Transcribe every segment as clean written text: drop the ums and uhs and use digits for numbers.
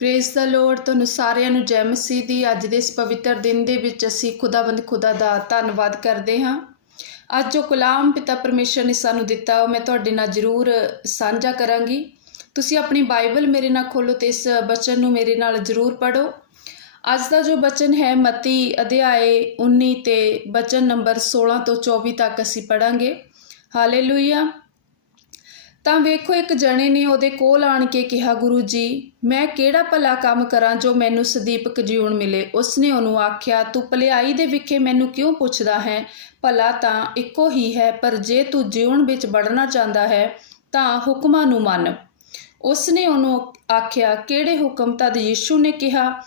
Praise the Lord. ਤੁਹਾਨੂੰ ਸਾਰਿਆਂ ਨੂੰ ਜੈ ਮਸੀਹ ਦੀ ਅੱਜ ਦੇ ਇਸ ਪਵਿੱਤਰ ਦਿਨ ਦੇ ਵਿੱਚ ਅਸੀਂ ਖੁਦਾਵੰਦ ਖੁਦਾ ਦਾ ਧੰਨਵਾਦ ਕਰਦੇ ਹਾਂ। ਅੱਜ ਜੋ ਕਲਾਮ ਪਿਤਾ ਪਰਮੇਸ਼ਰ ਨੇ ਸਾਨੂੰ ਦਿੱਤਾ ਉਹ ਮੈਂ ਤੁਹਾਡੇ ਨਾਲ ਜ਼ਰੂਰ ਸਾਂਝਾ ਕਰਾਂਗੀ। ਤੁਸੀਂ ਆਪਣੀ ਬਾਈਬਲ ਮੇਰੇ ਨਾਲ ਖੋਲੋ ਤੇ ਇਸ ਬਚਨ ਨੂੰ ਮੇਰੇ ਨਾਲ ਜ਼ਰੂਰ ਪੜ੍ਹੋ। ਅੱਜ ਦਾ ਜੋ ਬਚਨ ਹੈ ਮਤੀ ਅਧਿਆਏ 19 ਤੇ ਬਚਨ ਨੰਬਰ 16 ਤੋਂ 24 ਤੱਕ ਅਸੀਂ ਪੜਾਂਗੇ। ਹਾਲੇਲੂਇਆ। ਤਾਂ ਵੇਖੋ ਇੱਕ ਜਣੇ ਨੇ ਉਹਦੇ ਕੋਲ ਆਣ ਕੇ ਕਿਹਾ, ਗੁਰੂ ਜੀ ਮੈਂ ਕਿਹੜਾ ਭਲਾ ਕੰਮ ਕਰਾਂ ਜੋ ਮੈਨੂੰ ਸਦੀਪਕ ਜੀਵਨ ਮਿਲੇ। ਉਸਨੇ ਉਹਨੂੰ ਆਖਿਆ, ਤੂੰ ਭਲਾਈ ਦੇ ਵਿਖੇ ਮੈਨੂੰ ਕਿਉਂ ਪੁੱਛਦਾ ਹੈ? ਭਲਾ ਤਾਂ ਇੱਕੋ ਹੀ ਹੈ, ਪਰ ਜੇ ਤੂੰ ਜੀਵਨ ਵਿੱਚ ਵੜਨਾ ਚਾਹੁੰਦਾ ਹੈ ਤਾਂ ਹੁਕਮਾਂ ਨੂੰ ਮੰਨ। ਉਸਨੇ ਉਹਨੂੰ ਆਖਿਆ, ਕਿਹੜੇ ਹੁਕਮ? ਤਦ ਯਿਸੂ ਨੇ ਕਿਹਾ,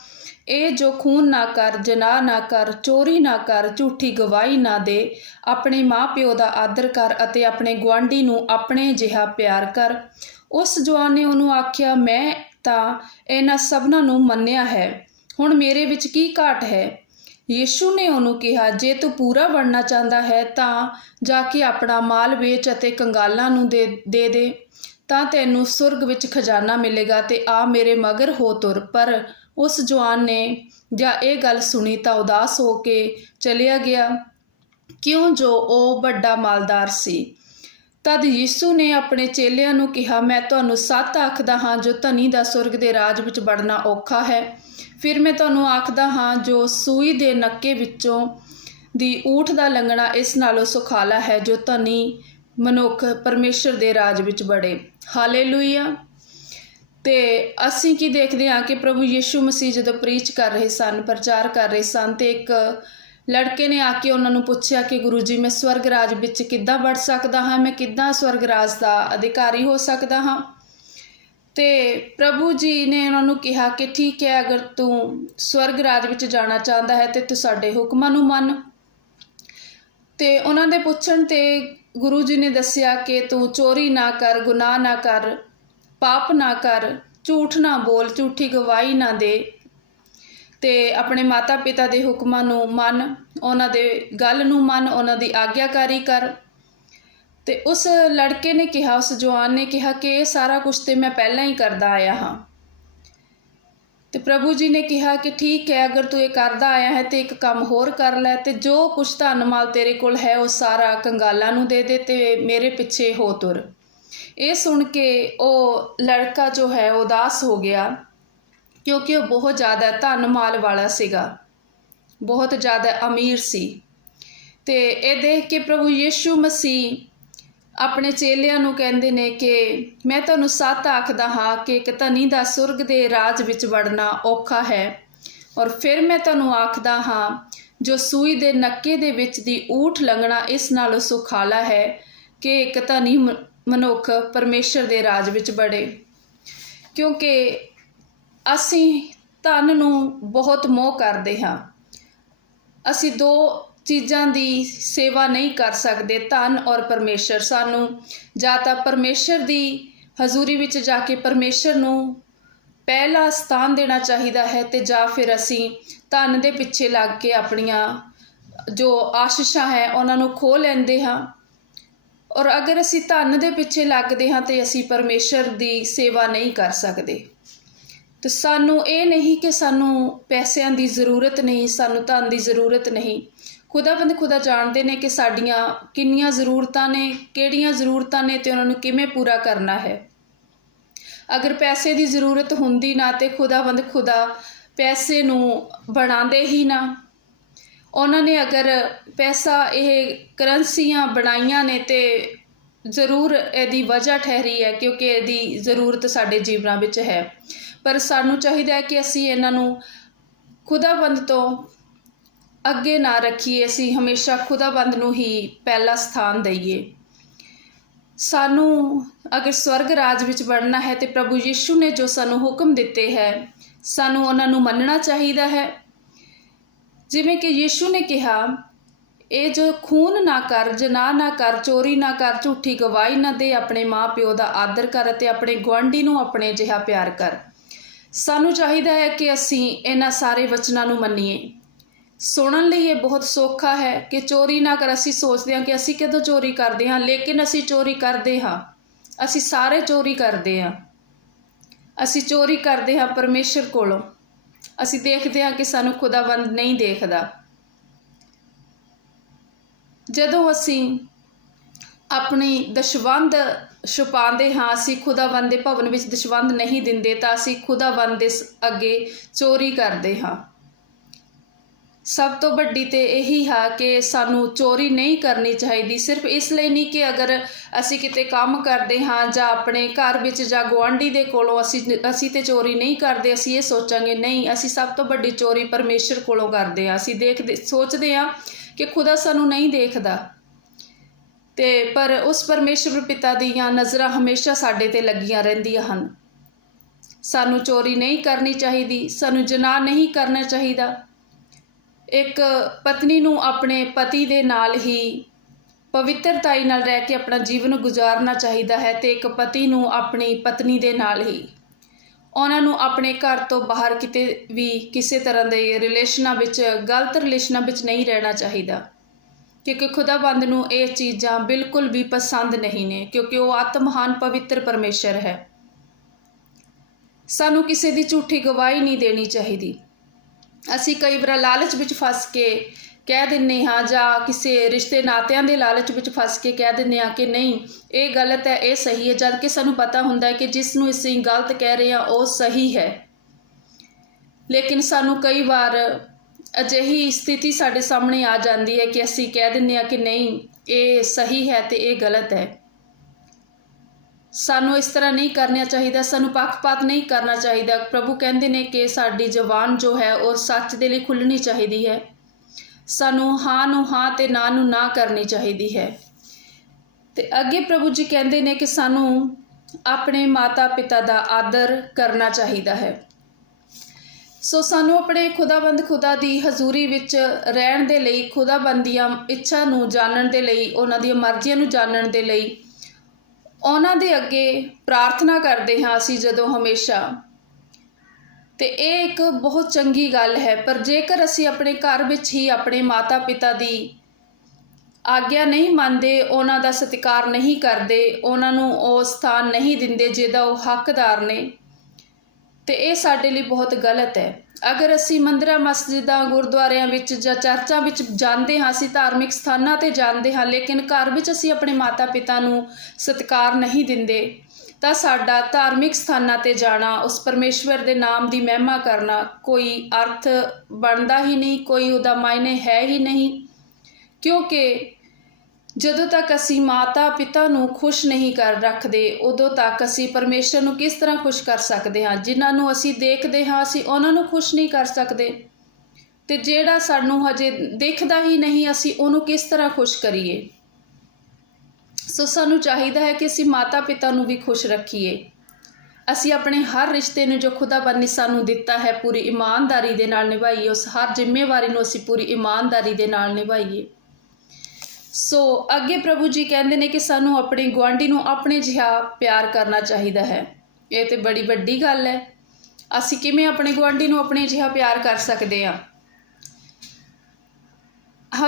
ਇਹ ਜੋ ਖੂਨ ਨਾ ਕਰ, ਜਨਾਹ ਨਾ ਕਰ, ਚੋਰੀ ਨਾ ਕਰ, ਝੂਠੀ ਗਵਾਹੀ ਨਾ ਦੇ, ਆਪਣੇ ਮਾਂ ਪਿਓ ਦਾ ਆਦਰ ਕਰ ਅਤੇ ਆਪਣੇ ਗੁਆਂਢੀ ਨੂੰ ਆਪਣੇ ਜਿਹਾ ਪਿਆਰ ਕਰ। ਉਸ ਜਵਾਨ ਨੇ ਉਹਨੂੰ ਆਖਿਆ, ਮੈਂ ਤਾਂ ਇਹਨਾਂ ਸਭਨਾਂ ਨੂੰ ਮੰਨਿਆ ਹੈ, ਹੁਣ ਮੇਰੇ ਵਿੱਚ ਕੀ ਘਾਟ ਹੈ? ਯਿਸੂ ਨੇ ਉਹਨੂੰ ਕਿਹਾ, ਜੇ ਤੂੰ ਪੂਰਾ ਬਣਨਾ ਚਾਹੁੰਦਾ ਹੈ ਤਾਂ ਜਾ ਕੇ ਆਪਣਾ ਮਾਲ ਵੇਚ ਅਤੇ ਕੰਗਾਲਾਂ ਨੂੰ ਦੇ ਦੇ ਤਾਂ ਤੈਨੂੰ ਸੁਰਗ ਵਿੱਚ ਖਜ਼ਾਨਾ ਮਿਲੇਗਾ ਤੇ ਆ ਮੇਰੇ ਮਗਰ ਹੋ ਤੁਰ। ਪਰ ਉਸ ਜਵਾਨ ਨੇ ਜਾਂ ਇਹ ਗੱਲ ਸੁਣੀ ਤਾਂ ਉਦਾਸ ਹੋ ਕੇ ਚਲਿਆ ਗਿਆ, ਕਿਉਂ ਜੋ ਉਹ ਵੱਡਾ ਮਾਲਦਾਰ ਸੀ। ਤਦ ਯਿਸੂ ਨੇ ਆਪਣੇ ਚੇਲਿਆਂ ਨੂੰ ਕਿਹਾ, ਮੈਂ ਤੁਹਾਨੂੰ ਸੱਚ ਆਖਦਾ ਹਾਂ, ਜੋ ਧਨੀ ਦਾ ਸੁਰਗ ਦੇ ਰਾਜ ਵਿੱਚ ਵੜਨਾ ਔਖਾ ਹੈ। ਫਿਰ ਮੈਂ ਤੁਹਾਨੂੰ ਆਖਦਾ ਹਾਂ, ਜੋ ਸੂਈ ਦੇ ਨੱਕੇ ਵਿੱਚੋਂ ਦੀ ਊਠ ਦਾ ਲੰਘਣਾ ਇਸ ਨਾਲੋਂ ਸੁਖਾਲਾ ਹੈ, ਜੋ ਧਨੀ ਮਨੁੱਖ ਪਰਮੇਸ਼ਰ ਦੇ ਰਾਜ ਵਿੱਚ ਵੜੇ। ਹਾਲੇਲੂਇਆ। ਤੇ ਅਸੀਂ ਕੀ ਦੇਖਦੇ ਹਾਂ ਕਿ ਪ੍ਰਭੂ ਯਿਸੂ ਮਸੀਹ ਜਦੋਂ ਪ੍ਰੀਚ ਕਰ ਰਹੇ ਸਨ, ਪ੍ਰਚਾਰ ਕਰ ਰਹੇ ਸਨ, ਤੇ ਇੱਕ ਲੜਕੇ ਨੇ ਆ ਕੇ ਉਹਨਾਂ ਨੂੰ ਪੁੱਛਿਆ ਕਿ ਗੁਰੂ ਜੀ ਮੈਂ ਸਵਰਗ ਰਾਜ ਵਿੱਚ ਕਿੱਦਾਂ ਵੜ ਸਕਦਾ ਹਾਂ? ਮੈਂ ਕਿੱਦਾਂ ਸਵਰਗ ਰਾਜ ਦਾ ਅਧਿਕਾਰੀ ਹੋ ਸਕਦਾ ਹਾਂ? ਤੇ ਪ੍ਰਭੂ ਜੀ ਨੇ ਉਹਨਾਂ ਨੂੰ ਕਿਹਾ ਕਿ ਠੀਕ ਹੈ, ਅਗਰ ਤੂੰ ਸਵਰਗ ਰਾਜ ਵਿੱਚ ਜਾਣਾ ਚਾਹੁੰਦਾ ਹੈ ਤੇ ਤੂੰ ਸਾਡੇ ਹੁਕਮਾਂ ਨੂੰ ਮੰਨ। ਤੇ ਉਹਨਾਂ ਦੇ ਪੁੱਛਣ ਤੇ ਗੁਰੂ ਜੀ ਨੇ ਦੱਸਿਆ ਕਿ ਤੂੰ ਚੋਰੀ ਨਾ ਕਰ, ਗੁਨਾਹ ਨਾ ਕਰ, ਪਾਪ ਨਾ ਕਰ, ਝੂਠ ਨਾ ਬੋਲ, ਝੂਠੀ ਗਵਾਹੀ ਨਾ ਦੇ, ਤੇ ਆਪਣੇ ਮਾਤਾ ਪਿਤਾ ਦੇ ਹੁਕਮਾਂ ਨੂੰ ਮੰਨ, ਉਹਨਾਂ ਦੇ ਗੱਲ ਨੂੰ ਮੰਨ, ਉਹਨਾਂ ਦੀ ਆਗਿਆਕਾਰੀ ਕਰ। ਤੇ ਉਸ ਲੜਕੇ ਨੇ ਕਿਹਾ, ਉਸ ਜਵਾਨ ਨੇ ਕਿਹਾ ਕਿ ਇਹ ਸਾਰਾ ਕੁਛ ਤੇ ਮੈਂ ਪਹਿਲਾਂ ਹੀ ਕਰਦਾ ਆਇਆ ਹਾਂ। ਤੇ ਪ੍ਰਭੂ ਜੀ ਨੇ ਕਿਹਾ ਕਿ ਠੀਕ ਹੈ, ਅਗਰ ਤੂੰ ਇਹ ਕਰਦਾ ਆਇਆ ਹੈ ਤੇ ਇੱਕ ਕੰਮ ਹੋਰ ਕਰ ਲੈ, ਤੇ ਜੋ ਕੁਛ ਧਨ ਮਾਲ ਤੇਰੇ ਕੋਲ ਹੈ ਉਹ ਸਾਰਾ ਕੰਗਾਲਾਂ ਨੂੰ ਦੇ ਦੇ ਤੇ ਮੇਰੇ ਪਿੱਛੇ ਹੋ ਤੁਰ। ਇਹ ਸੁਣ ਕੇ ਉਹ ਲੜਕਾ ਜੋ ਹੈ ਉਦਾਸ ਹੋ ਗਿਆ, ਕਿਉਂਕਿ ਉਹ ਬਹੁਤ ਜ਼ਿਆਦਾ ਧਨ ਮਾਲ ਵਾਲਾ ਸੀਗਾ, ਬਹੁਤ ਜ਼ਿਆਦਾ ਅਮੀਰ ਸੀ। ਤੇ ਇਹ ਦੇਖ ਕੇ ਪ੍ਰਭੂ ਯਿਸੂ ਮਸੀਹ ਆਪਣੇ ਚੇਲਿਆਂ ਨੂੰ ਕਹਿੰਦੇ ਨੇ ਕਿ ਮੈਂ ਤੁਹਾਨੂੰ ਸੱਚ ਆਖਦਾ ਹਾਂ ਕਿ ਇੱਕ ਧਨੀ ਦਾ ਸੁਰਗ ਦੇ ਰਾਜ ਵਿੱਚ ਵੜਨਾ ਔਖਾ ਹੈ। ਔਰ ਫਿਰ ਮੈਂ ਤੁਹਾਨੂੰ ਆਖਦਾ ਹਾਂ, ਜੋ ਸੂਈ ਦੇ ਨੱਕੇ ਦੇ ਵਿੱਚ ਦੀ ਊਠ ਲੰਘਣਾ ਇਸ ਨਾਲੋਂ ਸੁਖਾਲਾ ਹੈ ਕਿ ਇੱਕ ਧਨੀ ਮਨੁੱਖ ਪਰਮੇਸ਼ਰ ਦੇ ਰਾਜ ਵਿੱਚ ਵੜੇ। ਕਿਉਂਕਿ ਅਸੀਂ ਧਨ ਨੂੰ ਬਹੁਤ ਮੋਹ ਕਰਦੇ ਹਾਂ। ਅਸੀਂ ਦੋ ਚੀਜ਼ਾਂ ਦੀ ਸੇਵਾ ਨਹੀਂ ਕਰ ਸਕਦੇ, ਧਨ ਔਰ ਪਰਮੇਸ਼ਰ। ਸਾਨੂੰ ਜਾਂ ਤਾਂ ਪਰਮੇਸ਼ਰ ਦੀ ਹਜ਼ੂਰੀ ਵਿੱਚ ਜਾ ਕੇ ਪਰਮੇਸ਼ਰ ਨੂੰ ਪਹਿਲਾ ਸਥਾਨ ਦੇਣਾ ਚਾਹੀਦਾ ਹੈ, ਤੇ ਜਾਂ ਫਿਰ ਅਸੀਂ ਧਨ ਦੇ ਪਿੱਛੇ ਲੱਗ ਕੇ ਆਪਣੀਆਂ ਜੋ ਆਸ਼ੀਸ਼ਾਂ ਹੈ ਉਹਨਾਂ ਨੂੰ ਖੋਹ ਲੈਂਦੇ ਹਾਂ। ਔਰ ਅਗਰ ਅਸੀਂ ਧਨ ਦੇ ਪਿੱਛੇ ਲੱਗਦੇ ਹਾਂ ਤੇ ਅਸੀਂ ਪਰਮੇਸ਼ਰ ਦੀ ਸੇਵਾ ਨਹੀਂ ਕਰ ਸਕਦੇ। ਤੇ ਸਾਨੂੰ ਇਹ ਨਹੀਂ ਕਿ ਸਾਨੂੰ ਪੈਸਿਆਂ ਦੀ ਜ਼ਰੂਰਤ ਨਹੀਂ, ਸਾਨੂੰ ਧਨ ਦੀ ਜ਼ਰੂਰਤ ਨਹੀਂ। ਖੁਦਾਵੰਦ ਖੁਦਾ ਜਾਣਦੇ ਨੇ ਕਿ ਸਾਡੀਆਂ ਕਿੰਨੀਆਂ ਜ਼ਰੂਰਤਾਂ ਨੇ, ਕਿਹੜੀਆਂ ਜ਼ਰੂਰਤਾਂ ਨੇ ਤੇ ਉਹਨਾਂ ਨੂੰ ਕਿਵੇਂ ਪੂਰਾ ਕਰਨਾ ਹੈ। ਅਗਰ ਪੈਸੇ ਦੀ ਜ਼ਰੂਰਤ ਹੁੰਦੀ ਨਾ ਤੇ ਖੁਦਾਵੰਦ ਖੁਦਾ ਪੈਸੇ ਨੂੰ ਬਣਾਉਂਦੇ ਹੀ ਨਾ। ਉਹਨਾਂ ਨੇ ਅਗਰ ਪੈਸਾ, ਇਹ ਕਰੰਸੀਆਂ ਬਣਾਈਆਂ ਨੇ ਤੇ ਜ਼ਰੂਰ ਇਹਦੀ ਵਜ੍ਹਾ ਠਹਿਰੀ ਹੈ, ਕਿਉਂਕਿ ਇਹਦੀ ਜ਼ਰੂਰਤ ਸਾਡੇ ਜੀਵਨਾਂ ਵਿੱਚ ਹੈ। ਪਰ ਸਾਨੂੰ ਚਾਹੀਦਾ ਹੈ ਕਿ ਅਸੀਂ ਇਹਨਾਂ ਨੂੰ ਖੁਦਾਵੰਦ ਤੋਂ ਅੱਗੇ ਨਾ ਰੱਖੀਏ, ਅਸੀਂ ਹਮੇਸ਼ਾ ਖੁਦਾਵੰਦ ਨੂੰ ਹੀ ਪਹਿਲਾ ਸਥਾਨ ਦਈਏ। ਸਾਨੂੰ ਅਗਰ ਸਵਰਗ ਰਾਜ ਵਿੱਚ ਵੜਨਾ ਹੈ ਤੇ ਪ੍ਰਭੂ ਯਿਸੂ ਨੇ ਜੋ ਸਾਨੂੰ ਹੁਕਮ ਦਿੱਤੇ ਹੈ, ਸਾਨੂੰ ਉਹਨਾਂ ਨੂੰ ਮੰਨਣਾ ਚਾਹੀਦਾ ਹੈ। ਜਿਵੇਂ ਕਿ ਯਿਸੂ ਨੇ ਕਿਹਾ, ਇਹ ਜੋ ਖੂਨ ਨਾ ਕਰ, ਜਨਾਹ ਨਾ ਕਰ, ਚੋਰੀ ਨਾ ਕਰ, ਝੂਠੀ ਗਵਾਹੀ ਨਾ ਦੇ, ਆਪਣੇ ਮਾਂ ਪਿਓ ਦਾ ਆਦਰ ਕਰ ਅਤੇ ਆਪਣੇ ਗੁਆਂਢੀ ਨੂੰ ਆਪਣੇ ਜਿਹਾ ਪਿਆਰ ਕਰ। ਸਾਨੂੰ ਚਾਹੀਦਾ ਹੈ ਕਿ ਅਸੀਂ ਇਹਨਾਂ ਸਾਰੇ ਵਚਨਾਂ ਨੂੰ ਮੰਨੀਏ। ਸੁਣਨ ਲਈ ਇਹ ਬਹੁਤ ਸੌਖਾ ਹੈ ਕਿ ਚੋਰੀ ਨਾ ਕਰ। ਅਸੀਂ ਸੋਚਦੇ ਹਾਂ ਕਿ ਅਸੀਂ ਕਦੋਂ ਚੋਰੀ ਕਰਦੇ ਹਾਂ, ਲੇਕਿਨ ਅਸੀਂ ਚੋਰੀ ਕਰਦੇ ਹਾਂ। ਅਸੀਂ ਸਾਰੇ ਚੋਰੀ ਕਰਦੇ ਹਾਂ। ਅਸੀਂ ਚੋਰੀ ਕਰਦੇ ਹਾਂ ਪਰਮੇਸ਼ਰ ਕੋਲੋਂ। ਅਸੀਂ ਦੇਖਦੇ ਹਾਂ ਕਿ ਸਾਨੂੰ ਖੁਦਾਵੰਦ ਨਹੀਂ ਦੇਖਦਾ। ਜਦੋਂ ਅਸੀਂ ਆਪਣੀ ਦਸ਼ਵੰਧ ਛੁਪਾਉਂਦੇ ਹਾਂ, ਅਸੀਂ ਖੁਦਾਵੰਦ ਦੇ ਭਵਨ ਵਿੱਚ ਦਸ਼ਵੰਧ ਨਹੀਂ ਦਿੰਦੇ, ਤਾਂ ਅਸੀਂ ਖੁਦਾਵੰਦ ਦੇ ਅੱਗੇ ਚੋਰੀ ਕਰਦੇ ਹਾਂ। ਸਭ ਤੋਂ ਵੱਡੀ ਤੇ ਇਹੀ ਹੈ ਕਿ ਸਾਨੂੰ ਚੋਰੀ ਨਹੀਂ ਕਰਨੀ ਚਾਹੀਦੀ। ਸਿਰਫ ਇਸ ਲਈ ਨਹੀਂ ਕਿ ਅਗਰ ਅਸੀਂ ਕਿਤੇ ਕੰਮ ਕਰਦੇ ਹਾਂ ਜਾਂ ਆਪਣੇ ਘਰ ਵਿੱਚ ਜਾਂ ਗੁਆਂਢੀ ਦੇ ਕੋਲੋਂ ਅਸੀਂ ਤੇ ਚੋਰੀ ਨਹੀਂ ਕਰਦੇ, ਅਸੀਂ ਇਹ ਸੋਚਾਂਗੇ ਨਹੀਂ, ਅਸੀਂ ਸਭ ਤੋਂ ਵੱਡੀ ਚੋਰੀ ਪਰਮੇਸ਼ਰ ਕੋਲੋਂ ਕਰਦੇ ਹਾਂ। ਅਸੀਂ ਸੋਚਦੇ ਹਾਂ ਕਿ ਖੁਦਾ ਸਾਨੂੰ ਨਹੀਂ ਦੇਖਦਾ, ਤੇ ਪਰ ਉਸ ਪਰਮੇਸ਼ਰ ਪਿਤਾ ਦੀਆਂ ਨਜ਼ਰਾਂ ਹਮੇਸ਼ਾ ਸਾਡੇ ਤੇ ਲੱਗੀਆਂ ਰਹਿੰਦੀਆਂ ਹਨ। ਸਾਨੂੰ ਚੋਰੀ ਨਹੀਂ ਕਰਨੀ ਚਾਹੀਦੀ, ਸਾਨੂੰ ਜਨਾਹ ਨਹੀਂ ਕਰਨਾ ਚਾਹੀਦਾ। ਇੱਕ ਪਤਨੀ ਨੂੰ ਆਪਣੇ ਪਤੀ ਦੇ ਨਾਲ ਹੀ ਪਵਿੱਤਰਤਾਈ ਨਾਲ ਰਹਿ ਕੇ ਆਪਣਾ ਜੀਵਨ ਗੁਜ਼ਾਰਨਾ ਚਾਹੀਦਾ ਹੈ, ਤੇ ਇੱਕ ਪਤੀ ਨੂੰ ਆਪਣੀ ਪਤਨੀ ਦੇ ਨਾਲ ਹੀ, ਉਹਨਾਂ ਨੂੰ ਆਪਣੇ ਘਰ ਤੋਂ ਬਾਹਰ ਕਿਤੇ ਵੀ ਕਿਸੇ ਤਰ੍ਹਾਂ ਦੇ ਰਿਲੇਸ਼ਨਾਂ ਵਿੱਚ, ਗਲਤ ਰਿਲੇਸ਼ਨਾਂ ਵਿੱਚ ਨਹੀਂ ਰਹਿਣਾ ਚਾਹੀਦਾ, ਕਿਉਂਕਿ ਖੁਦਾਵੰਦ ਨੂੰ ਇਹ ਚੀਜ਼ਾਂ ਬਿਲਕੁਲ ਵੀ ਪਸੰਦ ਨਹੀਂ ਨੇ, ਕਿਉਂਕਿ ਉਹ ਆਤਮਹਾਨ ਪਵਿੱਤਰ ਪਰਮੇਸ਼ਰ ਹੈ। ਸਾਨੂੰ ਕਿਸੇ ਦੀ ਝੂਠੀ ਗਵਾਹੀ ਨਹੀਂ ਦੇਣੀ ਚਾਹੀਦੀ। ਅਸੀਂ ਕਈ ਵਾਰ ਲਾਲਚ ਵਿੱਚ ਫਸ ਕੇ ਕਹਿ ਦਿੰਦੇ ਹਾਂ, ਜਾਂ ਕਿਸੇ ਰਿਸ਼ਤੇ ਨਾਤਿਆਂ ਦੇ ਲਾਲਚ ਵਿੱਚ ਫਸ ਕੇ ਕਹਿ ਦਿੰਦੇ ਹਾਂ ਕਿ ਨਹੀਂ ਇਹ ਗਲਤ ਹੈ, ਇਹ ਸਹੀ ਹੈ, ਜਦ ਕਿ ਸਾਨੂੰ ਪਤਾ ਹੁੰਦਾ ਹੈ ਕਿ ਜਿਸ ਨੂੰ ਅਸੀਂ ਗਲਤ ਕਹਿ ਰਹੇ ਹਾਂ ਉਹ ਸਹੀ ਹੈ। ਲੇਕਿਨ ਸਾਨੂੰ ਕਈ ਵਾਰ ਅਜਿਹੀ ਸਥਿਤੀ ਸਾਡੇ ਸਾਹਮਣੇ ਆ ਜਾਂਦੀ ਹੈ ਕਿ ਅਸੀਂ ਕਹਿ ਦਿੰਦੇ ਹਾਂ ਕਿ ਨਹੀਂ ਇਹ ਸਹੀ ਹੈ ਤੇ ਇਹ ਗਲਤ ਹੈ। ਸਾਨੂੰ ਇਸ ਤਰ੍ਹਾਂ ਨਹੀਂ ਕਰਨਾ ਚਾਹੀਦਾ, ਸਾਨੂੰ ਪੱਖਪਾਤ ਨਹੀਂ ਕਰਨਾ ਚਾਹੀਦਾ। ਪ੍ਰਭੂ ਕਹਿੰਦੇ ਨੇ ਕਿ ਸਾਡੀ ਜ਼ੁਬਾਨ ਜੋ ਹੈ ਉਹ ਸੱਚ ਦੇ ਲਈ ਖੁੱਲ੍ਹਣੀ ਚਾਹੀਦੀ ਹੈ। ਸਾਨੂੰ ਹਾਂ ਨੂੰ ਹਾਂ ਤੇ ਨਾ ਨੂੰ ਨਾ ਕਰਨੀ ਚਾਹੀਦੀ ਹੈ। ਤੇ ਅੱਗੇ ਪ੍ਰਭੂ ਜੀ ਕਹਿੰਦੇ ਨੇ ਕਿ ਸਾਨੂੰ ਆਪਣੇ ਮਾਤਾ ਪਿਤਾ ਦਾ ਆਦਰ ਕਰਨਾ ਚਾਹੀਦਾ ਹੈ। ਸੋ ਸਾਨੂੰ ਆਪਣੇ ਖੁਦਾਵੰਦ ਖੁਦਾ ਦੀ ਹਜ਼ੂਰੀ ਵਿੱਚ ਰਹਿਣ ਦੇ ਲਈ, ਖੁਦਾਵੰਦ ਦੀਆਂ ਇੱਛਾ ਨੂੰ ਜਾਣਨ ਦੇ ਲਈ, ਉਹਨਾਂ ਦੀਆਂ ਮਰਜ਼ੀਆਂ ਨੂੰ ਜਾਣਨ ਦੇ ਲਈ ਉਹਨਾਂ ਦੇ ਅੱਗੇ ਪ੍ਰਾਰਥਨਾ ਕਰਦੇ ਹਾਂ ਅਸੀਂ ਜਦੋਂ ਹਮੇਸ਼ਾ, ਤੇ ਇਹ ਇੱਕ ਬਹੁਤ ਚੰਗੀ ਗੱਲ ਹੈ। ਪਰ ਜੇਕਰ ਅਸੀਂ ਆਪਣੇ ਘਰ ਵਿੱਚ ਹੀ ਆਪਣੇ ਮਾਤਾ ਪਿਤਾ ਦੀ ਆਗਿਆ ਨਹੀਂ ਮੰਨਦੇ, ਉਹਨਾਂ ਦਾ ਸਤਿਕਾਰ ਨਹੀਂ ਕਰਦੇ, ਉਹਨਾਂ ਨੂੰ ਉਹ ਸਥਾਨ ਨਹੀਂ ਦਿੰਦੇ ਜਿਹਦਾ ਉਹ ਹੱਕਦਾਰ ਨੇ, ਤੇ ਇਹ ਸਾਡੇ ਲਈ ਬਹੁਤ ਗਲਤ ਹੈ। ਅਗਰ ਅਸੀਂ ਮੰਦਿਰਾਂ, ਮਸਜਿਦਾਂ, ਗੁਰਦੁਆਰਿਆਂ ਵਿੱਚ ਜਾਂ ਚਰਚਾਂ ਵਿੱਚ ਜਾਂਦੇ ਹਾਂ, ਅਸੀਂ ਧਾਰਮਿਕ ਸਥਾਨਾਂ 'ਤੇ ਜਾਂਦੇ ਹਾਂ, ਲੇਕਿਨ ਘਰ ਵਿੱਚ ਅਸੀਂ ਆਪਣੇ ਮਾਤਾ ਪਿਤਾ ਨੂੰ ਸਤਿਕਾਰ ਨਹੀਂ ਦਿੰਦੇ, ਤਾਂ ਸਾਡਾ ਧਾਰਮਿਕ ਸਥਾਨਾਂ 'ਤੇ ਜਾਣਾ, ਉਸ ਪਰਮੇਸ਼ਵਰ ਦੇ ਨਾਮ ਦੀ ਮਹਿਮਾ ਕਰਨਾ ਕੋਈ ਅਰਥ ਬਣਦਾ ਹੀ ਨਹੀਂ, ਕੋਈ ਉਹਦਾ ਮਾਇਨੇ ਹੈ ਹੀ ਨਹੀਂ। ਕਿਉਂਕਿ ਜਦੋਂ ਤੱਕ ਅਸੀਂ ਮਾਤਾ ਪਿਤਾ ਨੂੰ ਖੁਸ਼ ਨਹੀਂ ਕਰ ਰੱਖਦੇ, ਉਦੋਂ ਤੱਕ ਅਸੀਂ ਪਰਮੇਸ਼ਰ ਨੂੰ ਕਿਸ ਤਰ੍ਹਾਂ ਖੁਸ਼ ਕਰ ਸਕਦੇ ਹਾਂ। ਜਿਨ੍ਹਾਂ ਨੂੰ ਅਸੀਂ ਦੇਖਦੇ ਹਾਂ ਅਸੀਂ ਉਹਨਾਂ ਨੂੰ ਖੁਸ਼ ਨਹੀਂ ਕਰ ਸਕਦੇ, ਤੇ ਜਿਹੜਾ ਸਾਨੂੰ ਹਜੇ ਦਿਖਦਾ ਹੀ ਨਹੀਂ ਅਸੀਂ ਉਹਨੂੰ ਕਿਸ ਤਰ੍ਹਾਂ ਖੁਸ਼ ਕਰੀਏ। ਸੋ ਸਾਨੂੰ ਚਾਹੀਦਾ ਹੈ ਕਿ ਅਸੀਂ ਮਾਤਾ ਪਿਤਾ ਨੂੰ ਵੀ ਖੁਸ਼ ਰੱਖੀਏ। ਅਸੀਂ ਆਪਣੇ ਹਰ ਰਿਸ਼ਤੇ ਨੂੰ ਜੋ ਖੁਦਾਵੰਦ ਨੇ ਸਾਨੂੰ ਦਿੱਤਾ ਹੈ ਪੂਰੀ ਇਮਾਨਦਾਰੀ ਦੇ ਨਾਲ ਨਿਭਾਈਏ। ਉਸ ਹਰ ਜ਼ਿੰਮੇਵਾਰੀ ਨੂੰ ਅਸੀਂ ਪੂਰੀ ਇਮਾਨਦਾਰੀ ਦੇ ਨਾਲ ਨਿਭਾਈਏ। ਸੋ ਅੱਗੇ ਪ੍ਰਭੂ ਜੀ ਕਹਿੰਦੇ ਨੇ ਕਿ ਸਾਨੂੰ ਆਪਣੇ ਗੁਆਂਢੀ ਨੂੰ ਆਪਣੇ ਜਿਹਾ ਪਿਆਰ ਕਰਨਾ ਚਾਹੀਦਾ ਹੈ। ਇਹ ਤੇ ਬੜੀ ਵੱਡੀ ਗੱਲ ਹੈ। ਅਸੀਂ ਕਿਵੇਂ ਆਪਣੇ ਗੁਆਂਢੀ ਨੂੰ ਆਪਣੇ ਜਿਹਾ ਪਿਆਰ ਕਰ ਸਕਦੇ ਹਾਂ?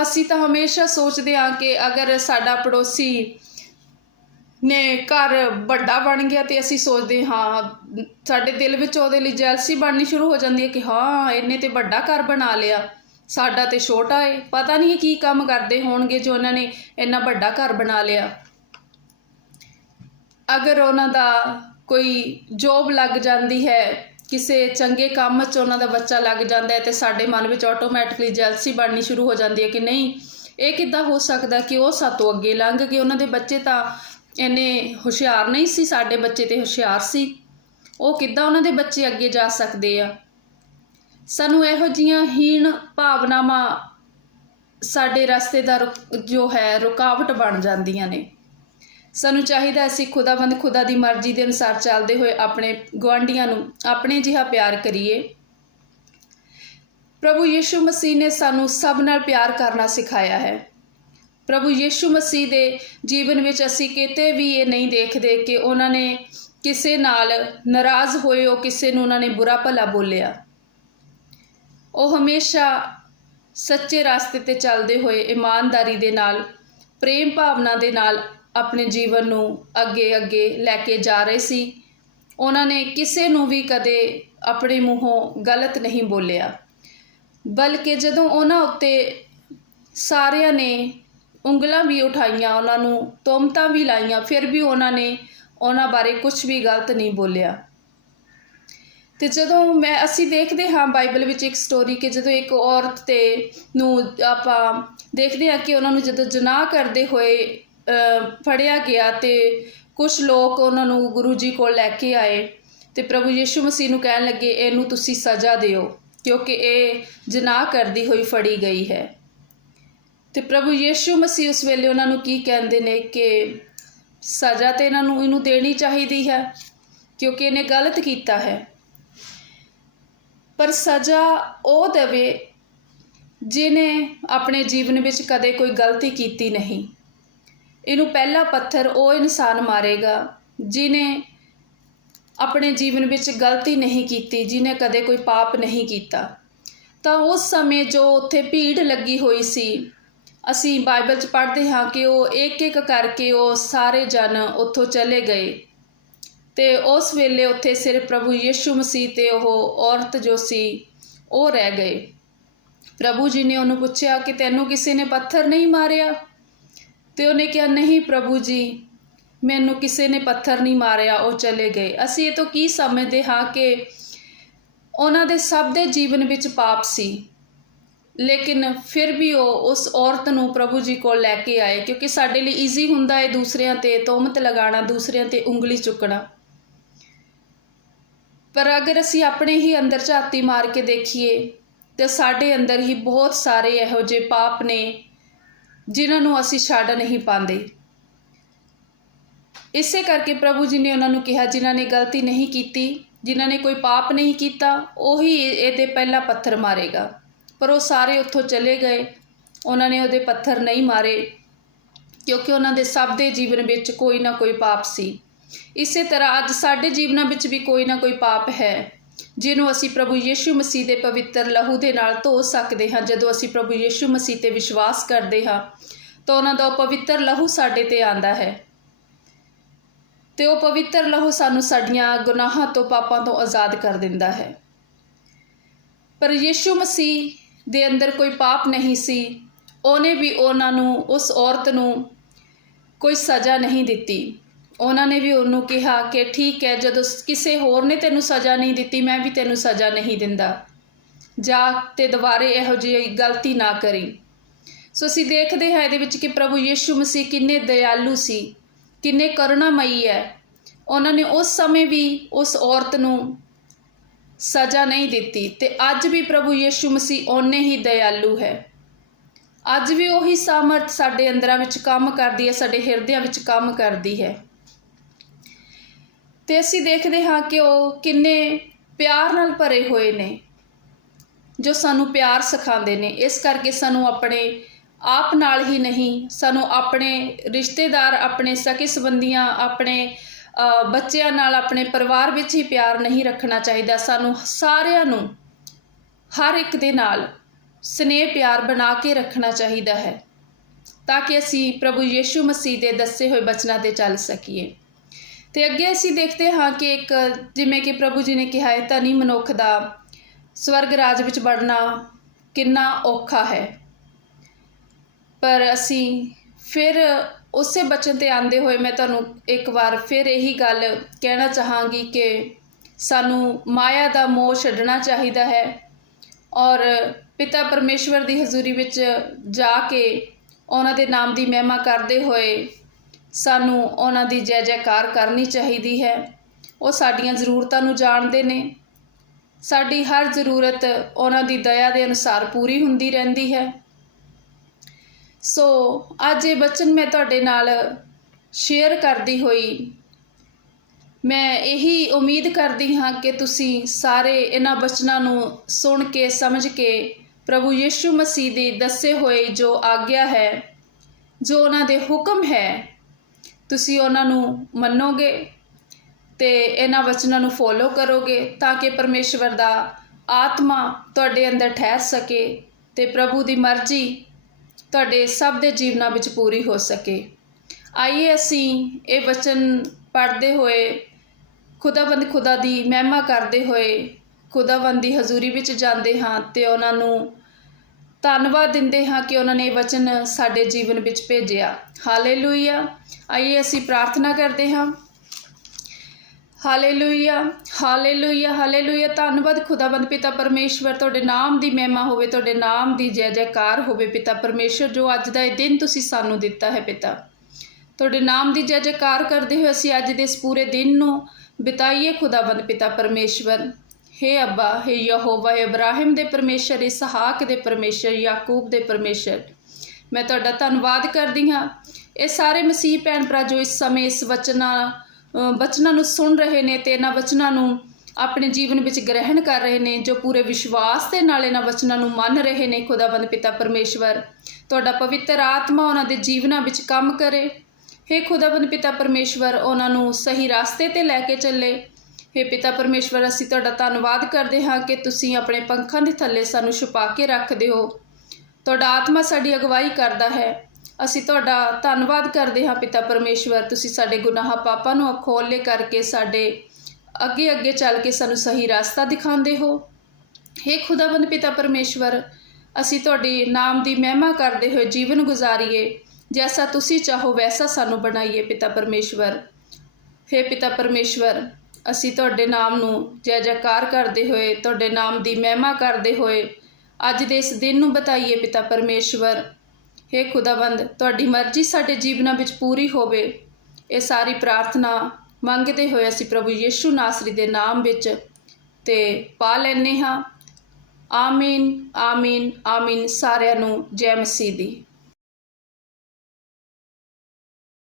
ਅਸੀਂ ਤਾਂ ਹਮੇਸ਼ਾ ਸੋਚਦੇ ਹਾਂ ਕਿ ਅਗਰ ਸਾਡਾ ਪੜੋਸੀ ਨੇ ਘਰ ਵੱਡਾ ਬਣ ਗਿਆ ਤੇ ਅਸੀਂ ਸੋਚਦੇ ਹਾਂ, ਸਾਡੇ ਦਿਲ ਵਿੱਚ ਉਹਦੇ ਲਈ ਜੈਲਸੀ ਬਣਨੀ ਸ਼ੁਰੂ ਹੋ ਜਾਂਦੀ ਹੈ ਕਿ ਹਾਂ ਇਹਨੇ ਤੇ ਵੱਡਾ ਘਰ ਬਣਾ ਲਿਆ, ਸਾਡਾ ਤੇ ਛੋਟਾ ਹੈ। ਪਤਾ ਨਹੀਂ ਕੀ ਕੰਮ ਕਰਦੇ ਹੋਣਗੇ ਜੋ ਉਹਨਾਂ ਨੇ ਇੰਨਾ ਵੱਡਾ ਘਰ ਬਣਾ ਲਿਆ। ਅਗਰ ਉਹਨਾਂ ਦਾ ਕੋਈ ਜੋਬ ਲੱਗ ਜਾਂਦੀ ਹੈ, ਕਿਸੇ ਚੰਗੇ ਕੰਮ 'ਚ ਉਹਨਾਂ ਦਾ ਬੱਚਾ ਲੱਗ ਜਾਂਦਾ ਹੈ, ਤੇ ਸਾਡੇ ਮਨ ਵਿੱਚ ਆਟੋਮੈਟਿਕਲੀ ਜੈਲਸੀ ਬਣਨੀ ਸ਼ੁਰੂ ਹੋ ਜਾਂਦੀ ਹੈ ਕਿ ਨਹੀਂ ਇਹ ਕਿੱਦਾਂ ਹੋ ਸਕਦਾ ਕਿ ਉਹ ਸਾਤੋਂ ਅੱਗੇ ਲੰਘ ਗਏ, ਉਹਨਾਂ ਦੇ ਬੱਚੇ ਤਾਂ ਇੰਨੇ ਹੁਸ਼ਿਆਰ ਨਹੀਂ ਸੀ, ਸਾਡੇ ਬੱਚੇ ਤੇ ਹੁਸ਼ਿਆਰ ਸੀ, ਉਹ ਕਿੱਦਾਂ ਉਹਨਾਂ ਦੇ ਬੱਚੇ ਅੱਗੇ ਜਾ ਸਕਦੇ ਆ। ਸਾਨੂੰ ਇਹੋ ਜਿਹੀਆਂ ਹੀਣ ਭਾਵਨਾਵਾਂ ਸਾਡੇ ਰਸਤੇ ਦਾ ਜੋ ਹੈ ਰੁਕਾਵਟ ਬਣ ਜਾਂਦੀਆਂ ਨੇ। ਸਾਨੂੰ ਚਾਹੀਦਾ ਅਸੀਂ ਖੁਦਾਵੰਦ ਖੁਦਾ ਦੀ ਮਰਜ਼ੀ ਦੇ ਅਨੁਸਾਰ ਚੱਲਦੇ ਹੋਏ ਆਪਣੇ ਗੁਆਂਢੀਆਂ ਨੂੰ ਆਪਣੇ ਜਿਹਾ ਪਿਆਰ ਕਰੀਏ। ਪ੍ਰਭੂ ਯਿਸੂ ਮਸੀਹ ਨੇ ਸਾਨੂੰ ਸਭ ਨਾਲ ਪਿਆਰ ਕਰਨਾ ਸਿਖਾਇਆ ਹੈ। ਪ੍ਰਭੂ ਯਿਸੂ ਮਸੀਹ ਦੇ ਜੀਵਨ ਵਿੱਚ ਅਸੀਂ ਕਿਤੇ ਵੀ ਇਹ ਨਹੀਂ ਦੇਖਦੇ ਕਿ ਉਹਨਾਂ ਨੇ ਕਿਸੇ ਨਾਲ ਨਾਰਾਜ਼ ਹੋਏ, ਉਹ ਕਿਸੇ ਨੂੰ ਉਹਨਾਂ ਨੇ ਬੁਰਾ ਭਲਾ ਬੋਲਿਆ। ਉਹ ਹਮੇਸ਼ਾ ਸੱਚੇ ਰਸਤੇ 'ਤੇ ਚੱਲਦੇ ਹੋਏ ਇਮਾਨਦਾਰੀ ਦੇ ਨਾਲ, ਪ੍ਰੇਮ ਭਾਵਨਾ ਦੇ ਨਾਲ ਆਪਣੇ ਜੀਵਨ ਨੂੰ ਅੱਗੇ ਅੱਗੇ ਲੈ ਕੇ ਜਾ ਰਹੇ ਸੀ। ਉਹਨਾਂ ਨੇ ਕਿਸੇ ਨੂੰ ਵੀ ਕਦੇ ਆਪਣੇ ਮੂੰਹੋਂ ਗਲਤ ਨਹੀਂ ਬੋਲਿਆ, ਬਲਕਿ ਜਦੋਂ ਉਹਨਾਂ ਉੱਤੇ ਸਾਰਿਆਂ ਨੇ ਉਂਗਲਾਂ ਵੀ ਉਠਾਈਆਂ, ਉਹਨਾਂ ਨੂੰ ਤੁਹਮਤਾਂ ਵੀ ਲਾਈਆਂ, ਫਿਰ ਵੀ ਉਹਨਾਂ ਨੇ ਉਹਨਾਂ ਬਾਰੇ ਕੁਝ ਵੀ ਗਲਤ ਨਹੀਂ ਬੋਲਿਆ। ਤੇ ਜਦੋਂ ਅਸੀਂ ਦੇਖਦੇ ਹਾਂ ਬਾਈਬਲ ਵਿੱਚ ਇੱਕ ਸਟੋਰੀ ਕਿ ਜਦੋਂ ਇੱਕ ਔਰਤ ਤੇ ਨੂੰ ਆਪਾਂ ਦੇਖਦੇ ਹਾਂ ਕਿ ਉਹਨਾਂ ਨੂੰ ਜਦੋਂ ਜਨਾਹ ਕਰਦੇ ਹੋਏ ਫੜਿਆ ਗਿਆ ਤੇ ਕੁਝ ਲੋਕ ਉਹਨਾਂ ਨੂੰ ਗੁਰੂ ਜੀ ਕੋਲ ਲੈ ਕੇ ਆਏ ਤੇ ਪ੍ਰਭੂ ਯਿਸੂ ਮਸੀਹ ਨੂੰ ਕਹਿਣ ਲੱਗੇ, ਇਹਨੂੰ ਤੁਸੀਂ ਸਜ਼ਾ ਦਿਓ ਕਿਉਂਕਿ ਇਹ ਜਨਾਹ ਕਰਦੀ ਹੋਈ ਫੜੀ ਗਈ ਹੈ। ਤੇ ਪ੍ਰਭੂ ਯਿਸੂ ਮਸੀਹ ਉਸ ਵੇਲੇ ਉਹਨਾਂ ਨੂੰ ਕੀ ਕਹਿੰਦੇ ਨੇ ਕਿ ਸਜ਼ਾ ਤੇ ਇਹਨੂੰ ਦੇਣੀ ਚਾਹੀਦੀ ਹੈ ਕਿਉਂਕਿ ਇਹਨੇ ਗਲਤ ਕੀਤਾ ਹੈ, ਪਰ ਸਜ਼ਾ ਉਹ ਦੇਵੇ ਜਿਹਨੇ ਆਪਣੇ ਜੀਵਨ ਵਿੱਚ ਕਦੇ ਕੋਈ ਗਲਤੀ ਕੀਤੀ ਨਹੀਂ। ਇਹਨੂੰ ਪਹਿਲਾ ਪੱਥਰ ਉਹ ਇਨਸਾਨ ਮਾਰੇਗਾ ਜਿਹਨੇ ਆਪਣੇ ਜੀਵਨ ਵਿੱਚ ਗਲਤੀ ਨਹੀਂ ਕੀਤੀ, ਜਿਹਨੇ ਕਦੇ ਕੋਈ ਪਾਪ ਨਹੀਂ ਕੀਤਾ। ਤਾਂ ਉਸ ਸਮੇਂ ਜੋ ਉੱਥੇ ਭੀੜ ਲੱਗੀ ਹੋਈ ਸੀ, ਅਸੀਂ ਬਾਈਬਲ 'ਚ ਪੜ੍ਹਦੇ ਹਾਂ ਕਿ ਉਹ ਇੱਕ ਇੱਕ ਕਰਕੇ ਉਹ ਸਾਰੇ ਜਨ ਉੱਥੋਂ ਚਲੇ ਗਏ ਤੇ ਉਸ ਵੇਲੇ ਉੱਥੇ ਸਿਰਫ ਪ੍ਰਭੂ ਯਿਸੂ ਮਸੀਹ ਤੇ ਉਹ ਔਰਤ ਜੋ ਸੀ ਉਹ ਰਹਿ ਗਏ। ਪ੍ਰਭੂ ਜੀ ਨੇ ਉਹਨੂੰ ਪੁੱਛਿਆ ਕਿ ਤੈਨੂੰ ਕਿਸੇ ਨੇ ਪੱਥਰ ਨਹੀਂ ਮਾਰਿਆ? ਤੇ ਉਹਨੇ ਕਿਹਾ, ਨਹੀਂ ਪ੍ਰਭੂ ਜੀ, ਮੈਨੂੰ ਕਿਸੇ ਨੇ ਪੱਥਰ ਨਹੀਂ ਮਾਰਿਆ, ਉਹ ਚਲੇ ਗਏ। ਅਸੀਂ ਇਹ ਤੋਂ ਕੀ ਸਮਝਦੇ ਹਾਂ ਕਿ ਉਹਨਾਂ ਦੇ ਸਭ ਦੇ ਜੀਵਨ ਵਿੱਚ ਪਾਪ ਸੀ, ਲੇਕਿਨ ਫਿਰ ਵੀ ਉਹ ਉਸ ਔਰਤ ਨੂੰ ਪ੍ਰਭੂ ਜੀ ਕੋਲ ਲੈ ਕੇ ਆਏ ਕਿਉਂਕਿ ਸਾਡੇ ਲਈ ਈਜ਼ੀ ਹੁੰਦਾ ਹੈ ਦੂਸਰਿਆਂ ਤੇ ਤੋਹਮਤ ਲਗਾਉਣਾ, ਦੂਸਰਿਆਂ ਤੇ ਉਂਗਲੀ ਚੁੱਕਣਾ। ਪਰ ਅਗਰ ਅਸੀਂ ਆਪਣੇ ਹੀ ਅੰਦਰ ਝਾਤੀ ਮਾਰ ਕੇ ਦੇਖੀਏ ਤਾਂ ਸਾਡੇ ਅੰਦਰ ਹੀ ਬਹੁਤ ਸਾਰੇ ਇਹੋ ਜਿਹੇ ਪਾਪ ਨੇ ਜਿਨ੍ਹਾਂ ਨੂੰ ਅਸੀਂ ਛੱਡ ਨਹੀਂ ਪਾਉਂਦੇ। ਇਸੇ ਕਰਕੇ ਪ੍ਰਭੂ ਜੀ ਨੇ ਉਹਨਾਂ ਨੂੰ ਕਿਹਾ, ਜਿਨ੍ਹਾਂ ਨੇ ਗਲਤੀ ਨਹੀਂ ਕੀਤੀ, ਜਿਨ੍ਹਾਂ ਨੇ ਕੋਈ ਪਾਪ ਨਹੀਂ ਕੀਤਾ, ਉਹੀ ਇਹਦੇ ਪਹਿਲਾ ਪੱਥਰ ਮਾਰੇਗਾ। ਪਰ ਉਹ ਸਾਰੇ ਉੱਥੋਂ ਚਲੇ ਗਏ, ਉਹਨਾਂ ਨੇ ਉਹਦੇ ਪੱਥਰ ਨਹੀਂ ਮਾਰੇ ਕਿਉਂਕਿ ਉਹਨਾਂ ਦੇ ਸਭ ਦੇ ਜੀਵਨ ਵਿੱਚ ਕੋਈ ਨਾ ਕੋਈ ਪਾਪ ਸੀ। ਇਸੇ ਤਰ੍ਹਾਂ ਅੱਜ ਸਾਡੇ ਜੀਵਨਾਂ ਵਿੱਚ ਵੀ ਕੋਈ ਨਾ ਕੋਈ ਪਾਪ ਹੈ ਜਿਹਨੂੰ ਅਸੀਂ ਪ੍ਰਭੂ ਯਿਸੂ ਮਸੀਹ ਦੇ ਪਵਿੱਤਰ ਲਹੂ ਦੇ ਨਾਲ ਧੋ ਸਕਦੇ ਹਾਂ। ਜਦੋਂ ਅਸੀਂ ਪ੍ਰਭੂ ਯਿਸੂ ਮਸੀਹ ਤੇ ਵਿਸ਼ਵਾਸ ਕਰਦੇ ਹਾਂ ਤਾਂ ਉਹਨਾਂ ਦਾ ਉਹ ਪਵਿੱਤਰ ਲਹੂ ਸਾਡੇ ਤੇ ਆਉਂਦਾ ਹੈ ਤੇ ਉਹ ਪਵਿੱਤਰ ਲਹੂ ਸਾਨੂੰ ਸਾਡੀਆਂ ਗੁਨਾਹਾਂ ਤੋਂ, ਪਾਪਾਂ ਤੋਂ ਆਜ਼ਾਦ ਕਰ ਦਿੰਦਾ ਹੈ। ਪਰ ਯਿਸੂ ਮਸੀਹ ਦੇ ਅੰਦਰ ਕੋਈ ਪਾਪ ਨਹੀਂ ਸੀ, ਉਹਨੇ ਵੀ ਉਹਨਾਂ ਨੂੰ, ਉਸ ਔਰਤ ਨੂੰ ਕੋਈ ਸਜ਼ਾ ਨਹੀਂ ਦਿੱਤੀ। ਉਹਨਾਂ ਨੇ ਵੀ ਉਹਨੂੰ ਕਿਹਾ ਕਿ ਠੀਕ ਹੈ, ਜਦੋਂ ਕਿਸੇ ਹੋਰ ਨੇ ਤੈਨੂੰ ਸਜ਼ਾ ਨਹੀਂ ਦਿੱਤੀ, ਮੈਂ ਵੀ ਤੈਨੂੰ ਸਜ਼ਾ ਨਹੀਂ ਦਿੰਦਾ, ਜਾ ਤੇ ਦੁਬਾਰੇ ਇਹੋ ਜਿਹੀ ਗਲਤੀ ਨਾ ਕਰੀ। ਸੋ ਅਸੀਂ ਦੇਖਦੇ ਹਾਂ ਇਹਦੇ ਵਿੱਚ ਕਿ ਪ੍ਰਭੂ ਯਿਸੂ ਮਸੀਹ ਕਿੰਨੇ ਦਇਆਲੂ ਸੀ, ਕਿੰਨੇ ਕਰੁਣਾਮਈ ਹੈ। ਉਹਨਾਂ ਨੇ ਉਸ ਸਮੇਂ ਵੀ ਉਸ ਔਰਤ ਨੂੰ ਸਜ਼ਾ ਨਹੀਂ ਦਿੱਤੀ ਤੇ ਅੱਜ ਵੀ ਪ੍ਰਭੂ ਯਿਸੂ ਮਸੀਹ ਓਨੇ ਹੀ ਦਇਆਲੂ ਹੈ। ਅੱਜ ਵੀ ਉਹੀ ਸਾਮਰਥ ਸਾਡੇ ਅੰਦਰਾਂ ਵਿੱਚ ਕੰਮ ਕਰਦੀ ਹੈ, ਸਾਡੇ ਹਿਰਦਿਆਂ ਵਿੱਚ ਕੰਮ ਕਰਦੀ ਹੈ। ਤੇ ਅਸੀਂ ਦੇਖਦੇ ਹਾਂ ਕਿ ਉਹ ਕਿੰਨੇ ਪਿਆਰ ਨਾਲ ਭਰੇ ਹੋਏ ਨੇ, ਜੋ ਸਾਨੂੰ ਪਿਆਰ ਸਿਖਾਉਂਦੇ ਨੇ। ਇਸ ਕਰਕੇ ਸਾਨੂੰ ਆਪਣੇ ਆਪ ਨਾਲ ਹੀ ਨਹੀਂ, ਸਾਨੂੰ ਆਪਣੇ ਰਿਸ਼ਤੇਦਾਰ, ਆਪਣੇ ਸਕੇ ਸੰਬੰਧੀਆਂ, ਆਪਣੇ ਬੱਚਿਆਂ ਨਾਲ, ਆਪਣੇ ਪਰਿਵਾਰ ਵਿੱਚ ਹੀ ਪਿਆਰ ਨਹੀਂ ਰੱਖਣਾ ਚਾਹੀਦਾ। ਸਾਨੂੰ ਸਾਰਿਆਂ ਨੂੰ, ਹਰ ਇੱਕ ਦੇ ਨਾਲ ਸਨੇਹ ਪਿਆਰ ਬਣਾ ਕੇ ਰੱਖਣਾ ਚਾਹੀਦਾ ਹੈ ਤਾਂ ਕਿ ਅਸੀਂ ਪ੍ਰਭੂ ਯਿਸੂ ਮਸੀਹ ਦੇ ਦੱਸੇ ਹੋਏ ਬਚਨਾਂ 'ਤੇ ਚੱਲ ਸਕੀਏ। ਤੇ ਅੱਗੇ ਅਸੀਂ ਦੇਖਦੇ ਹਾਂ ਕਿ ਇੱਕ, ਜਿਵੇਂ ਕਿ ਪ੍ਰਭੂ ਜੀ ਨੇ ਕਿਹਾ ਹੈ, ਧਨੀ ਮਨੁੱਖ ਦਾ ਸਵਰਗ ਰਾਜ ਵਿੱਚ ਵੜਨਾ ਕਿੰਨਾ ਔਖਾ ਹੈ। ਪਰ ਅਸੀਂ ਫਿਰ ਉਸੇ ਬਚਨ 'ਤੇ ਆਉਂਦੇ ਹੋਏ ਮੈਂ ਤੁਹਾਨੂੰ ਇੱਕ ਵਾਰ ਫਿਰ ਇਹੀ ਗੱਲ ਕਹਿਣਾ ਚਾਹਾਂਗੀ ਕਿ ਸਾਨੂੰ ਮਾਇਆ ਦਾ ਮੋਹ ਛੱਡਣਾ ਚਾਹੀਦਾ ਹੈ ਔਰ ਪਿਤਾ ਪਰਮੇਸ਼ਵਰ ਦੀ ਹਜ਼ੂਰੀ ਵਿੱਚ ਜਾ ਕੇ ਉਹਨਾਂ ਦੇ ਨਾਮ ਦੀ ਮਹਿਮਾ ਕਰਦੇ ਹੋਏ ਸਾਨੂੰ ਉਹਨਾਂ ਦੀ ਜੈ ਜੈਕਾਰ ਕਰਨੀ ਚਾਹੀਦੀ ਹੈ। ਉਹ ਸਾਡੀਆਂ ਜ਼ਰੂਰਤਾਂ ਨੂੰ ਜਾਣਦੇ ਨੇ, ਸਾਡੀ ਹਰ ਜ਼ਰੂਰਤ ਉਹਨਾਂ ਦੀ ਦਇਆ ਦੇ ਅਨੁਸਾਰ ਪੂਰੀ ਹੁੰਦੀ ਰਹਿੰਦੀ ਹੈ। ਸੋ ਅੱਜ ਇਹ ਬਚਨ ਮੈਂ ਤੁਹਾਡੇ ਨਾਲ ਸ਼ੇਅਰ ਕਰਦੀ ਹੋਈ ਮੈਂ ਇਹੀ ਉਮੀਦ ਕਰਦੀ ਹਾਂ ਕਿ ਤੁਸੀਂ ਸਾਰੇ ਇਹਨਾਂ ਬਚਨਾਂ ਨੂੰ ਸੁਣ ਕੇ, ਸਮਝ ਕੇ ਪ੍ਰਭੂ ਯਿਸੂ ਮਸੀਹ ਦੇ ਦੱਸੇ ਹੋਏ ਜੋ ਆਗਿਆ ਹੈ, ਜੋ ਉਹਨਾਂ ਦੇ ਹੁਕਮ ਹੈ, ਤੁਸੀਂ ਉਹਨਾਂ ਨੂੰ ਮੰਨੋਗੇ ਤੇ ਇਹਨਾਂ ਵਚਨਾਂ ਨੂੰ ਫੋਲੋ ਕਰੋਗੇ ਤਾਂ ਕਿ ਪਰਮੇਸ਼ਵਰ ਦਾ ਆਤਮਾ ਤੁਹਾਡੇ ਅੰਦਰ ਠਹਿਰ ਸਕੇ ਤੇ ਪ੍ਰਭੂ ਦੀ ਮਰਜ਼ੀ ਤੁਹਾਡੇ ਸਭ ਦੇ ਜੀਵਨਾਂ ਵਿੱਚ ਪੂਰੀ ਹੋ ਸਕੇ। ਆਈਏ ਅਸੀਂ ਇਹ ਵਚਨ ਪੜ੍ਹਦੇ ਹੋਏ ਖੁਦਾਵੰਦ ਖੁਦਾ ਦੀ ਮਹਿਮਾ ਕਰਦੇ ਹੋਏ ਖੁਦਾਵੰਦ ਦੀ ਹਜ਼ੂਰੀ ਵਿੱਚ ਜਾਂਦੇ ਹਾਂ ਅਤੇ ਉਹਨਾਂ ਨੂੰ ਧੰਨਵਾਦ ਦਿੰਦੇ ਹਾਂ ਕਿ ਉਹਨਾਂ ਨੇ ਇਹ ਵਚਨ ਸਾਡੇ ਜੀਵਨ ਵਿੱਚ ਭੇਜਿਆ। ਹਾਲੇਲੂਇਆ। ਆਈਏ ਅਸੀਂ ਪ੍ਰਾਰਥਨਾ ਕਰਦੇ ਹਾਂ। Hallelujah, hallelujah, hallelujah. ਧੰਨਵਾਦ ਖੁਦਾਵੰਦ ਪਿਤਾ ਪਰਮੇਸ਼ਵਰ, ਤੁਹਾਡੇ ਨਾਮ ਦੀ ਮਹਿਮਾ ਹੋਵੇ, ਤੁਹਾਡੇ ਨਾਮ ਦੀ ਜੈ ਜੈਕਾਰ ਹੋਵੇ ਪਿਤਾ ਪਰਮੇਸ਼ਵਰ, ਜੋ ਅੱਜ ਦਾ ਇਹ ਦਿਨ ਤੁਸੀਂ ਸਾਨੂੰ ਦਿੱਤਾ ਹੈ ਪਿਤਾ। ਤੁਹਾਡੇ ਨਾਮ ਦੀ ਜੈ ਜੈਕਾਰ ਕਰਦੇ ਹੋਏ ਅਸੀਂ ਅੱਜ ਦੇ ਇਸ ਪੂਰੇ ਦਿਨ ਨੂੰ ਬਿਤਾਈਏ ਖੁਦਾਵੰਦ ਪਿਤਾ ਪਰਮੇਸ਼ਵਰ। हे अब्बा, हे यहोवा, इब्राहिम ਦੇ ਪਰਮੇਸ਼ਰ, ਇਸਹਾਕ ਦੇ ਪਰਮੇਸ਼ਰ, ਯਾਕੂਬ ਦੇ ਪਰਮੇਸ਼ਰ, ਮੈਂ ਤੁਹਾਡਾ ਧੰਨਵਾਦ ਕਰਦੀ ਹਾਂ। ਇਹ ਸਾਰੇ ਮਸੀਹ ਭੈਣ ਭਰਾ ਜੋ ਇਸ ਸਮੇਂ ਇਸ ਵਚਨਾਂ ਨੂੰ ਸੁਣ ਰਹੇ ਨੇ ਅਤੇ ਇਹਨਾਂ ਵਚਨਾਂ ਨੂੰ ਆਪਣੇ ਜੀਵਨ ਵਿੱਚ ਗ੍ਰਹਿਣ ਕਰ ਰਹੇ ਨੇ, ਜੋ ਪੂਰੇ ਵਿਸ਼ਵਾਸ ਦੇ ਨਾਲ ਇਹਨਾਂ ਵਚਨਾਂ ਨੂੰ ਮੰਨ ਰਹੇ ਨੇ ਖੁਦਾਵੰਦ ਪਿਤਾ ਪਰਮੇਸ਼ਵਰ, ਤੁਹਾਡਾ ਪਵਿੱਤਰ ਆਤਮਾ ਉਹਨਾਂ ਦੇ ਜੀਵਨਾਂ ਵਿੱਚ ਕੰਮ ਕਰੇ। हे ਖੁਦਾਵੰਦ ਪਿਤਾ ਪਰਮੇਸ਼ਵਰ, ਉਹਨਾਂ ਨੂੰ ਸਹੀ ਰਾਸਤੇ 'ਤੇ ਲੈ ਕੇ ਚੱਲੇ। हे ਪਿਤਾ ਪਰਮੇਸ਼ਵਰ, ਅਸੀਂ ਤੁਹਾਡਾ ਧੰਨਵਾਦ ਕਰਦੇ ਹਾਂ ਕਿ ਤੁਸੀਂ ਆਪਣੇ ਪੰਖਾਂ ਦੇ ਥੱਲੇ ਸਾਨੂੰ ਛੁਪਾ ਕੇ ਰੱਖਦੇ ਹੋ। ਤੁਹਾਡਾ ਆਤਮਾ ਸਾਡੀ ਅਗਵਾਈ ਕਰਦਾ ਹੈ। ਅਸੀਂ ਤੁਹਾਡਾ ਧੰਨਵਾਦ ਕਰਦੇ ਹਾਂ ਪਿਤਾ ਪਰਮੇਸ਼ਵਰ, ਤੁਸੀਂ ਸਾਡੇ ਗੁਨਾਹਾਂ ਪਾਪਾਂ ਨੂੰ ਅਖੋਲੇ ਕਰਕੇ ਸਾਡੇ ਅੱਗੇ ਅੱਗੇ ਚੱਲ ਕੇ ਸਾਨੂੰ ਸਹੀ ਰਸਤਾ ਦਿਖਾਉਂਦੇ ਹੋ। हे ਖੁਦਾਵੰਦ ਪਿਤਾ ਪਰਮੇਸ਼ਵਰ, ਅਸੀਂ ਤੁਹਾਡੇ ਨਾਮ ਦੀ ਮਹਿਮਾ ਕਰਦੇ ਹੋਏ ਜੀਵਨ ਗੁਜ਼ਾਰੀਏ, ਜੈਸਾ ਤੁਸੀਂ ਚਾਹੋ ਵੈਸਾ ਸਾਨੂੰ ਬਣਾਈਏ ਪਿਤਾ ਪਰਮੇਸ਼ਵਰ। हे ਪਿਤਾ ਪਰਮੇਸ਼ਵਰ, ਅਸੀਂ ਤੁਹਾਡੇ ਨਾਮ ਨੂੰ ਜੈ ਜੈਕਾਰ ਕਰਦੇ ਹੋਏ, ਤੁਹਾਡੇ ਨਾਮ ਦੀ ਮਹਿਮਾ ਕਰਦੇ ਹੋਏ ਅੱਜ ਦੇ ਇਸ ਦਿਨ ਨੂੰ ਬਿਤਾਈਏ ਪਿਤਾ ਪਰਮੇਸ਼ਵਰ। हे ਖੁਦਾਵੰਦ, ਤੁਹਾਡੀ ਮਰਜ਼ੀ ਸਾਡੇ ਜੀਵਨਾਂ ਵਿੱਚ ਪੂਰੀ ਹੋਵੇ। ਇਹ ਸਾਰੀ ਪ੍ਰਾਰਥਨਾ ਮੰਗਦੇ ਹੋਏ ਅਸੀਂ ਪ੍ਰਭੂ ਯਿਸੂ ਨਾਸਰੀ ਦੇ ਨਾਮ ਵਿੱਚ ਤੇ ਪਾ ਲੈਂਦੇ ਹਾਂ। ਆਮੀਨ, ਆਮੀਨ, ਆਮੀਨ। ਸਾਰਿਆਂ ਨੂੰ ਜੈ ਮਸੀਹ ਦੀ।